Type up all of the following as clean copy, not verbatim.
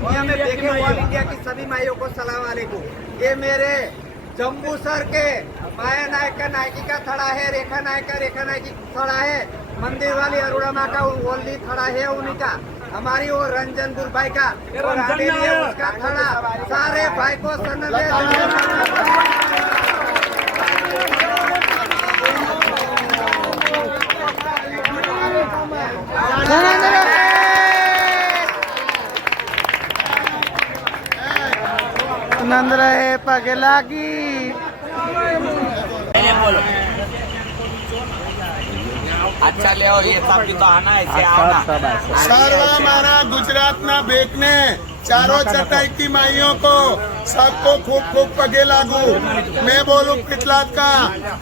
दुनिया में देखे ऑल इंडिया की सभी माइयों को सलाम वालेकुम। ये मेरे जम्बू सर के माया नायक का नायकी का थड़ा है, रेखा नायक का रेखा नायकी थड़ा है, मंदिर वाली अरुणा माँ का ओनली थड़ा है उन्हीं का, हमारी वो रंजन भाई का और उसका थड़ा, सारे भाई को नंद रहे पगे लागी। अच्छा ले ये सब भी तो आना है आना। सर्व मारा गुजरात ना बेकने चारों चटाई की माइयों को सबको खूब खूब पगे लागू। मैं बोलूं पिटलाद का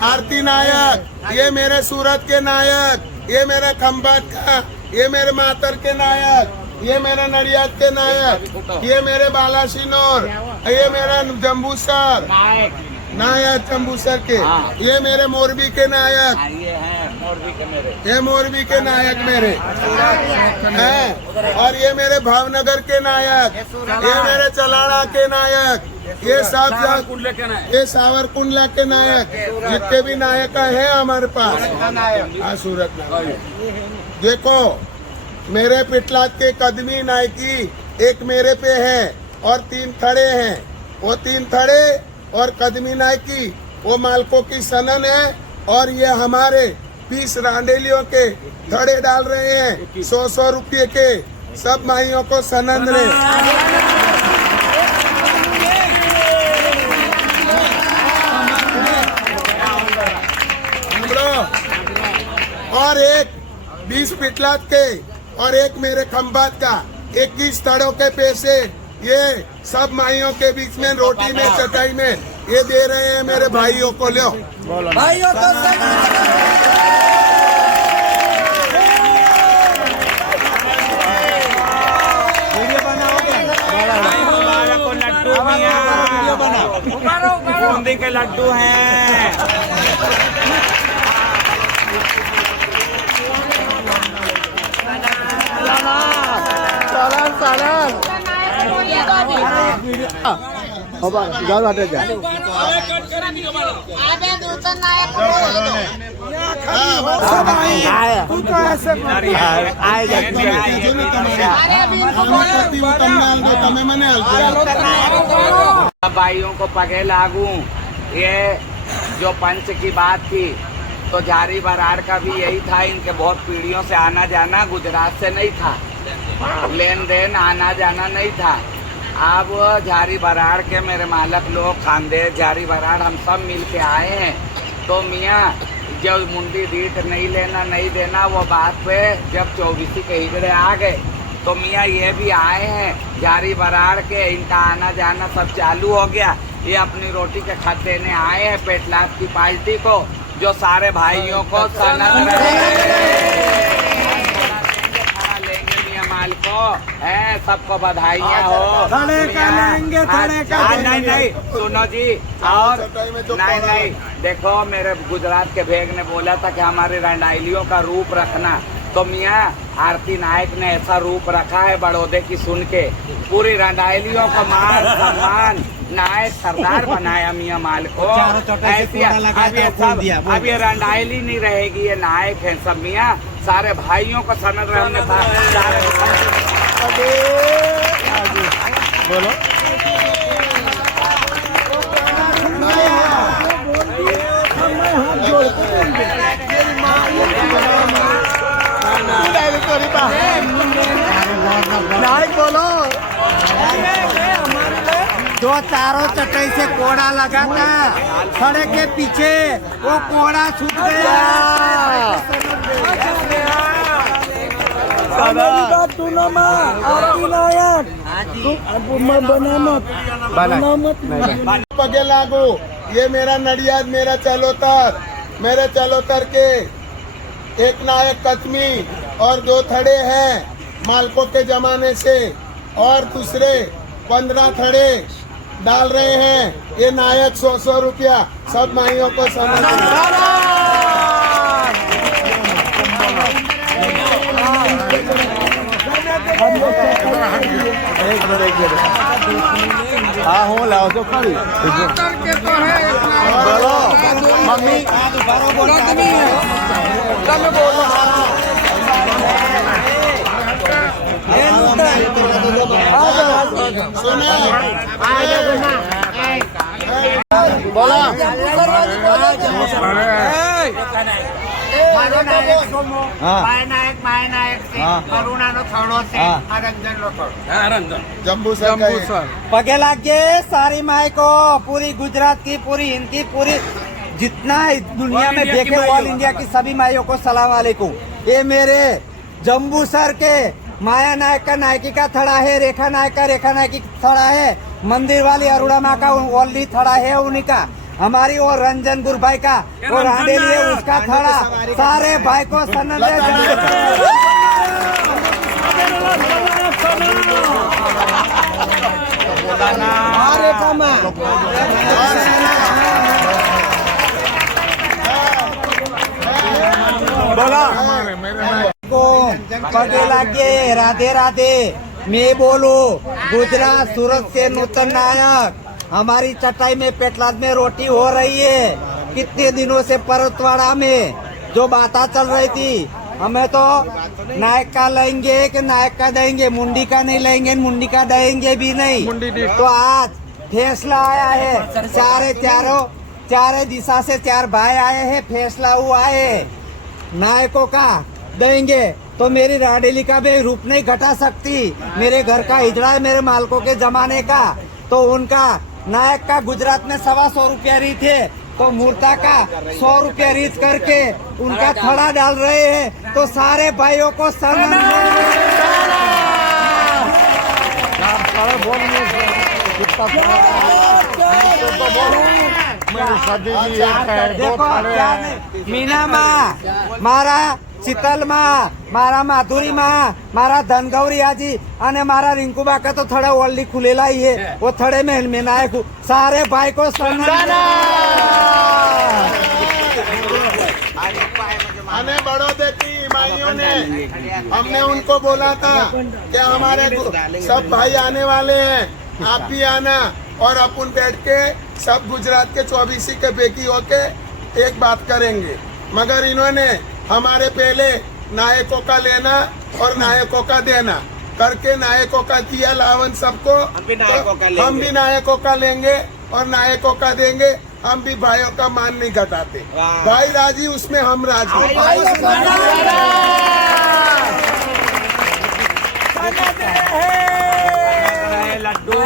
आरती नायक, ये मेरे सूरत के नायक, ये मेरे खंभात का, ये मेरे मातर के नायक, ये मेरे नडियाद के नायक, ये मेरे बालासिनोर, ये मेरा जम्बूसर नायक जम्बूसर के, ये मेरे मोरबी के नायक, ये मोरबी के नायक मेरे हैं, और ये मेरे भावनगर के नायक, ये मेरे चलाड़ा के नायक, ये सब ये सावरकुंडला के नायक, जितने भी नायक है हमारे पास सूरत में। देखो मेरे पिटलाद के कदमी नायकी एक मेरे पे है और 3 थड़े हैं, वो 3 थड़े और कदमी नायकी वो मालकों की सनन है, और ये हमारे 20 रांडेलियों के थड़े डाल रहे हैं 100-100 रुपये के, सब माइयों को सनन रहे। और एक 20 पिटलाद के और एक मेरे खंभात का 21 थड़ों के पैसे ये सब माइयों के बीच में रोटी में चटाई में ये दे रहे हैं मेरे भाइयों को। लो भाइयों को बूंदी के लड्डू हैं। भाइयों को पगे लागू। ये जो पंच की बात थी तो झारी बराड़ का भी यही था, इनके बहुत पीढ़ियों से आना जाना गुजरात से नहीं था, लेन देन आना जाना नहीं था। अब झारी बराड़ के मेरे मालक लोग खानदेश झारी बराड़ हम सब मिल के आए हैं, तो मियाँ जब मुंडी दीट नहीं लेना नहीं देना वो बात पे जब 24 के हिजड़े आ गए तो मियाँ ये भी आए हैं झारी बराड़ के, इनका आना जाना सब चालू हो गया। ये अपनी रोटी के खत देने आए हैं पेटलाद की पार्टी को, जो सारे भाइयों को सनद को है, सबको बधाइयाँ हो। थड़े का लेंगे, थड़े का नहीं सुनो जी, और नहीं देखो मेरे गुजरात के भेग ने बोला था कि हमारे रंडाइलियों का रूप रखना, तो मियाँ आरती नायक ने ऐसा रूप रखा है बड़ौदे की सुन के, पूरी रंडाइलियों को मान सम्मान नायक सरदार बनाया मियाँ माल को। ऐसी अब ये रंडाइली नहीं रहेगी, ये नायक है सब मियाँ, सारे भाइयों को सनद रहने था। बोलो नायक बोलो। जो चारों चटाई से कोड़ा लगा था खड़े के पीछे, वो कोड़ा छूट गया। पगे लागू। ये मेरा नडियाद, मेरा चलोतर, मेरे चलोतर के एक नायक कतमी और 2 थड़े हैं मालकों के जमाने से, और दूसरे 15 थड़े डाल रहे हैं ये नायक 100-100 रुपया, सब माइयों को समझ हाँ हूँ लाओ तो खड़ी बोलो मम्मी बोला મારો નાયક સોમો હા. માય નાયક છે હા. કરુણાનો થડો છે હા. આરંજનનો થડો जम्बू सर पगे लागे सारी माई को पूरी गुजरात की पूरी हिंद की पूरी जितना दुनिया में देखे ऑल इंडिया की सभी माइयों को सलाम वालेकुम। ये मेरे जम्बू सर के माया नायक का नायकी का थड़ा है, रेखा नायक का रेखा नायकी थड़ा है, मंदिर वाली अरुणा माँ का ओनली थड़ा है उन्हीं का, हमारी और रंजन गुरु भाई का और रांडेली है उसका थड़ा। सारे भाई को सनद को पगे लागे राधे राधे। मैं बोलू गुजरात सूरत से नूतन नायक, हमारी चटाई में पेटलाद में रोटी हो रही है। कितने दिनों से परतवाड़ा में जो बातें चल रही थी, हमें तो नायक का लेंगे कि नायक का देंगे, मुंडी का नहीं लेंगे, मुंडी का देंगे भी नहीं। तो आज फैसला आया है, चारे दिशा से चार भाई आए हैं, फैसला हुआ है नायकों का देंगे। तो मेरी राडेली का भी रूप नहीं घटा सकती, मेरे घर का हिजड़ा है मेरे मालकों के जमाने का। तो उनका नायक का गुजरात में 125 रुपया रीत है, तो मूर्ता का 100 रुपया रीत करके उनका थड़ा डाल रहे हैं। तो सारे भाइयों को मीना माँ, मारा शीतल माँ, मारा माधुरी माँ, मारा धनगौरी आजी અને મારા રિંકુબા का तो थड़े ओनली खुलेला ही है, वो थड़े में मैं नायक हूँ। सारे भाई को आने बड़ौदे की माइयों ने हमने उनको बोला था कि हमारे सब भाई आने वाले हैं, आप भी आना और अपन बैठ के सब गुजरात के 24 के बेकी होके एक बात करेंगे। मगर इन्होंने हमारे पहले नायकों का लेना और नायकों का देना करके नायकों का दिया लावन सबको, तो हम भी नायकों का लेंगे और नायकों का देंगे। हम भी भाइयों का मान नहीं घटाते, भाई राजी उसमें हम राजी। लड्डू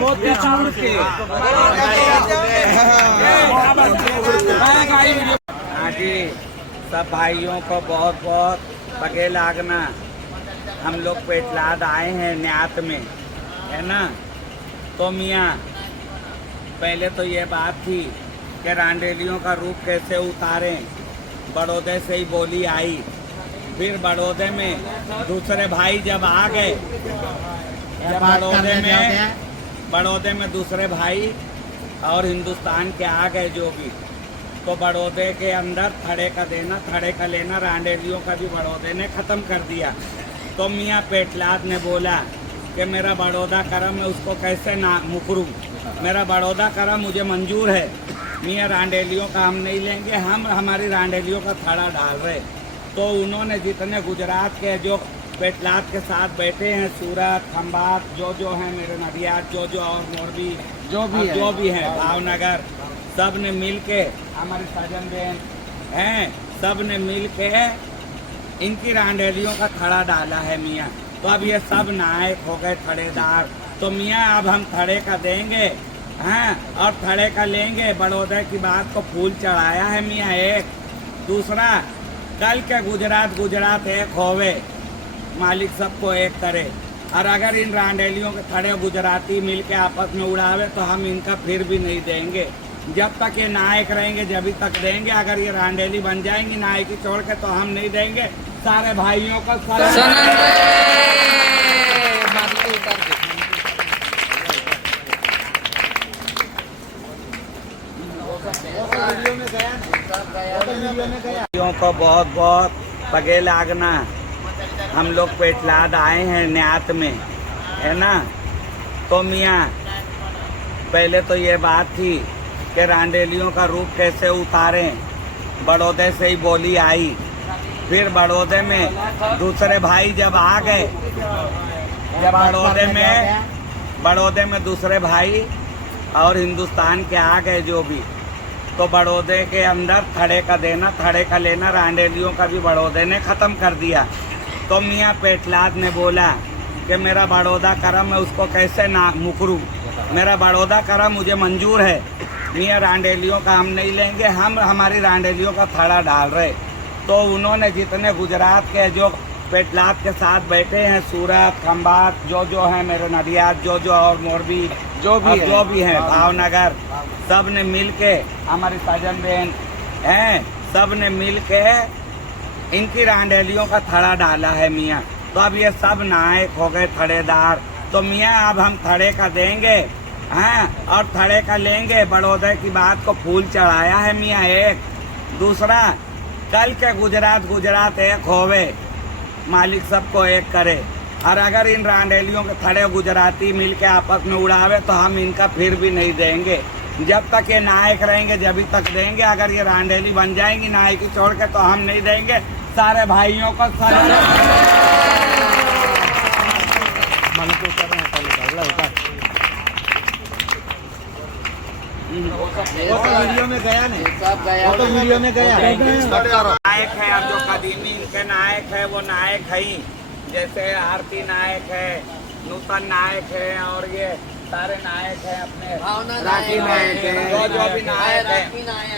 मोतीचूर के आगे सब भाइयों को बहुत बहुत पगे लागना। हम लोग पेटलाद आए हैं न्यात में, है ना। तो मियाँ पहले तो ये बात थी कि रांडेलियों का रूप कैसे उतारें, बड़ौदे से ही बोली आई। फिर बड़ौदे में दूसरे भाई जब आ गए, बड़ौदे में दूसरे भाई और हिंदुस्तान के आ गए जो भी, तो बड़ौदे के अंदर थड़े का देना, थड़े का लेना, रांडेलियों का भी बड़ौदे ने ख़त्म कर दिया। तो मियाँ पेटलाद ने बोला कि मेरा बड़ौदा करम है, उसको कैसे ना मुकरूं, मेरा बड़ौदा करम मुझे मंजूर है। मियाँ रांडेलियों का हम नहीं लेंगे, हम हमारी रांडेलियों का थड़ा डाल रहे। तो उन्होंने जितने गुजरात के जो पेटलाद के साथ बैठे हैं, सूरत, खंबात, जो हैं मेरे नदियात, जो और मोरबी जो भी है, भावनगर, सब ने मिल के, हमारी सजन बहन हैं, सब ने मिल के इनकी रांडेलियों का थड़ा डाला है मियाँ। तो अब ये सब नायक हो गए, थड़ेदार। तो मियाँ अब हम थड़े का देंगे, हैं, और थड़े का लेंगे। बड़ौदा की बात को फूल चढ़ाया है मियाँ। एक दूसरा, कल के गुजरात एक होवे, मालिक सबको एक करे। और अगर इन रांडेलियों के थड़े गुजराती मिल के आपस में उड़ावे तो हम इनका फिर भी नहीं देंगे। जब तक ये नायक रहेंगे जब तक देंगे। अगर ये रांडेली बन जाएंगी नायकी छोड़ के तो हम नहीं देंगे। सारे भाइयों का भाइयों को बहुत बहुत पगे लागना। हम लोग पेटलाद आए हैं न्यात में, है ना। तो मियाँ पहले तो ये बात थी कि रांडेलियों का रूप कैसे उतारें, बड़ौदे से ही बोली आई। फिर बड़ौदे में दूसरे भाई जब आ गए, जब बड़ौदे में दूसरे भाई और हिंदुस्तान के आ गए जो भी, तो बड़ौदे के अंदर थड़े का देना, थड़े का लेना, रांडेलियों का भी बड़ौदे ने ख़त्म कर दिया। तो मियाँ पेटलाद ने बोला कि मेरा बड़ौदा करम मैं उसको कैसे ना मुकरूं, मेरा बड़ौदा करम मुझे मंजूर है। मियाँ रांडेलियों का हम नहीं लेंगे, हम हमारी रांडेलियों का थड़ा डाल रहे। तो उन्होंने जितने गुजरात के जो पेटलाद के साथ बैठे हैं, सूरत, खंभात, जो है मेरे नदियात, जो और मोरबी जो भी है भावनगर, सब ने मिल के, हमारी साजन बहन हैं, सब ने मिल के इनकी रांडेलियों का थड़ा डाला है मियाँ। तो अब ये सब नायक हो गए थड़ेदार। तो मियाँ अब हम थड़े का देंगे, हैं, और थड़े का लेंगे। बड़ौदे की बात को फूल चढ़ाया है मियाँ एक। दूसरा, कल के गुजरात एक होवे, मालिक सबको एक करे। और अगर इन रांडेलियों के थड़े गुजराती मिल के आपस में उड़ावे तो हम इनका फिर भी नहीं देंगे। जब तक ये नायक रहेंगे जब तक देंगे। अगर ये रांडेली बन जाएंगी नायकी छोड़ के तो हम नहीं देंगे। सारे भाइयों को वीडियो में गया नहीं, सब गया, वो तो वीडियो में गया। नायक है अब जो कदीमी इनके नायक है वो नायक है ही। जैसे आरती नायक है, नूतन नायक है, और ये सारे नायक हैं अपने, राखी नायक है, जो भी नायक है।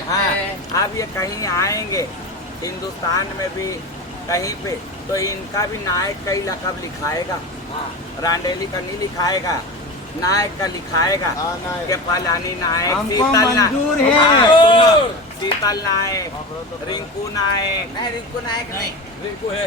हाँ, अब ये कहीं आएंगे हिंदुस्तान में भी कहीं पे, तो इनका भी नायक का ही लकब लिखाएगा। रांडेली का नहीं लिखाएगा, नायक का लिखाएगा कि फलानी नायक, शीतल नायक, शीतल नायक, रिंकू नायक, नहीं रिंकू नायक नहीं, रिंकू है,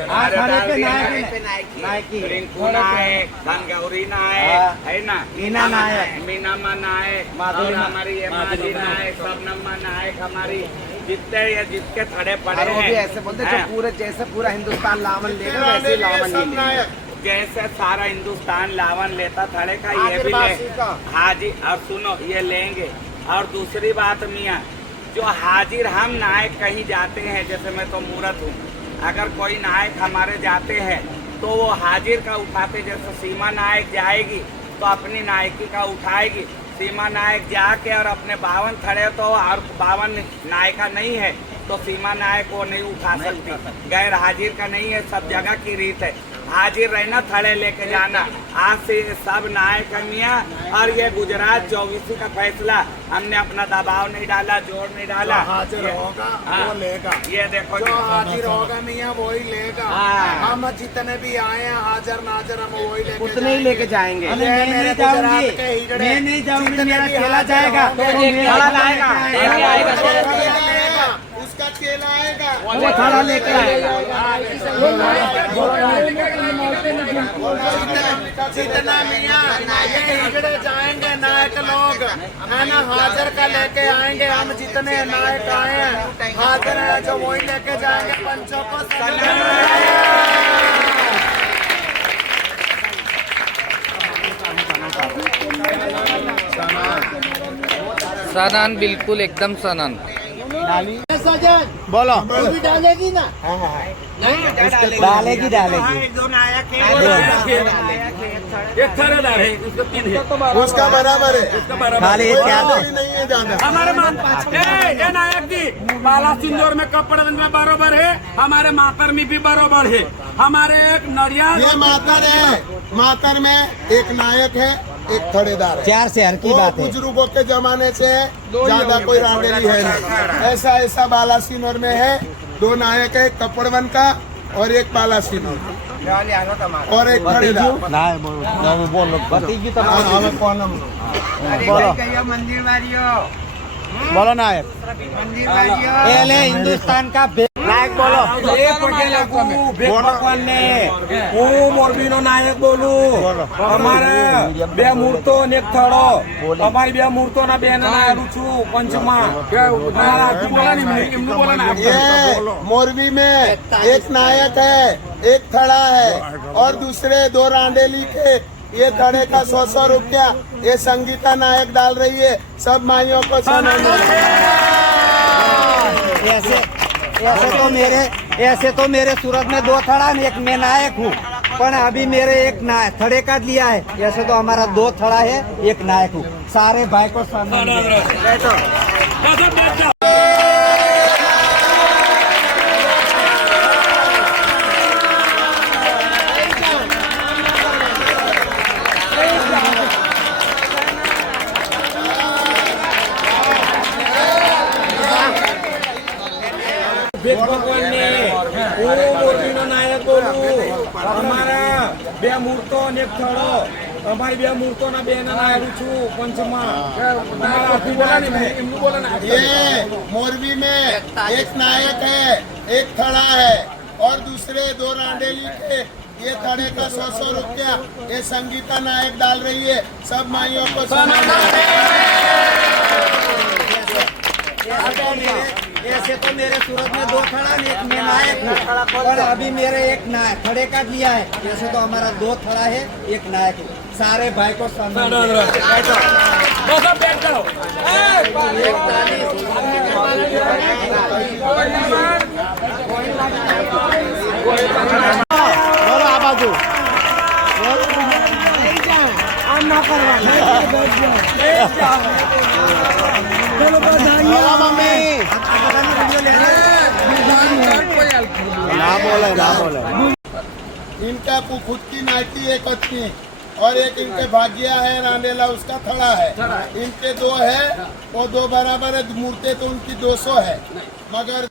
रिंकू नायक, धनगौरी नायक है ना, मीना नायक, मीनामा नायक, और हमारी माजी नायक, सबनम्मा नायक, हमारी जितने ये जिसके थड़े पड़े हैं ऐसे बोलते जो पूरे जैसे पूरा हिंदुस्तान लावन लेगा वैसे लावन लेगा। जैसे सारा हिंदुस्तान लावन लेता थड़े का, ये भी ले। हाँ जी, अब सुनो, ये लेंगे। और दूसरी बात मियाँ, जो हाजिर हम नायक कहीं जाते हैं, जैसे मैं तो मूरत हूँ, अगर कोई नायक हमारे जाते हैं तो वो हाजिर का उठाते। जैसे सीमा नायक जाएगी तो अपनी नायकी का उठाएगी। सीमा नायक जाके और अपने 52 थड़े तो और 52 नायका नहीं है तो सीमा नायक वो नहीं उठा सकती। गैर हाजिर का नहीं है, सब जगह की रीत है। हाजिर रहना, थड़े लेके जाना। आज से सब नायक है मियाँ। और ये गुजरात 24 का फैसला हमने अपना दबाव नहीं डाला, जोर नहीं डाला। हाजिर होगा वो लेगा। ये देखो जो हाजिर होगा मियाँ वही लेगा। हम जितने भी आए हैं हाजिर नाजिर हम वही लेके उतने ही लेके जाएंगे। मैं नहीं जाऊंगी, मेरा चेला जाएगा, थड़ा लाएगा, उसका चेला आएगा, वो थड़ा लेके आएगा। जितना मियाँ ये हिजड़े जाएंगे नायक लोग, है ना, हाजिर का लेके आएंगे। हम जितने नायक आए हैं हाजिर है जो वही लेके जाएंगे। पंचों को सनन, बिल्कुल एकदम सनन। बोलो। डालेगी ना, डालेगी दो नायक एक थड़ेदार है, उसका 3 है, उसका बराबर है, खाली नहीं है ज्यादा। हमारे ये नायक जी बाला सिंदूर में कपड़गंज में बरोबर है, हमारे मातर में भी बरोबर है। हमारे एक नड़िया ये मातर है, मातर में एक नायक है, एक थड़ेदार है। 4 शहर की बात है। बुजुर्गों के जमाने से ज्यादा कोई रांडेली है नहीं। ऐसा बालासिनोर में है, 2 नायक है, एक कपड़वन का और एक बालासिनोर और एक थड़ेदार। बोलो, हमें कौन मंदिर वालियों बोलो नायक पहले हिंदुस्तान का नायक बोलो એ પટેલ આગુ ભેગ ભગવાનને હું મોરબીનો નાયક બોલું અમારે બે મૂર્તો ને એક થડો અમારી બે મૂર્તોના બે નાયક છું પંચમાં અમારા આખું બોલા ને એમનું બોલા ને ये मोरबी में एक नायक है, एक थड़ा है और दूसरे दो रांडेली के ये थड़े का 100 रुपया ये संगीता नायक डाल रही है। सब माइयों को ऐसे तो मेरे सूरत में 2 थड़ा और एक मैं नायक हूँ, पर अभी मेरे एक थड़े का लिया है। ऐसे तो हमारा 2 थड़ा है, एक नायक हूँ। सारे भाई को सम्मान बैठो। ભેગ ભગવાનને હું મોરબીનો નાયક બોલું અમારા બે મૂર્તો ને એક થડો અમારી બે મૂર્તોના બે નાયક છું પંચમાં અમારા આખું બોલા ને એમનું બોલા ને ये मोरबी में एक नायक है, एक थड़ा है और दूसरे 2 रांडेली के ये थड़े का 100 रुपया ये संगीता नायक डाल रही है। सब माइयों को ऐसे तो मेरे सूरत में 2 थड़ा और एक मैं नायक हूँ, पर अभी मेरे एक थड़े का लिया है। ऐसे तो हमारा 2 थड़ा है, एक नायक हूँ। सारे भाई को सम्मान बैठो। बोलो आ बाजू बोलो मम्मी ना बोले इनका खुद की नायकी एक अच्छी और एक इनके भाग्या है रांडेला उसका थड़ा है। इनके 2 है वो 2 बराबर है, मूर्ते तो उनकी 200 है मगर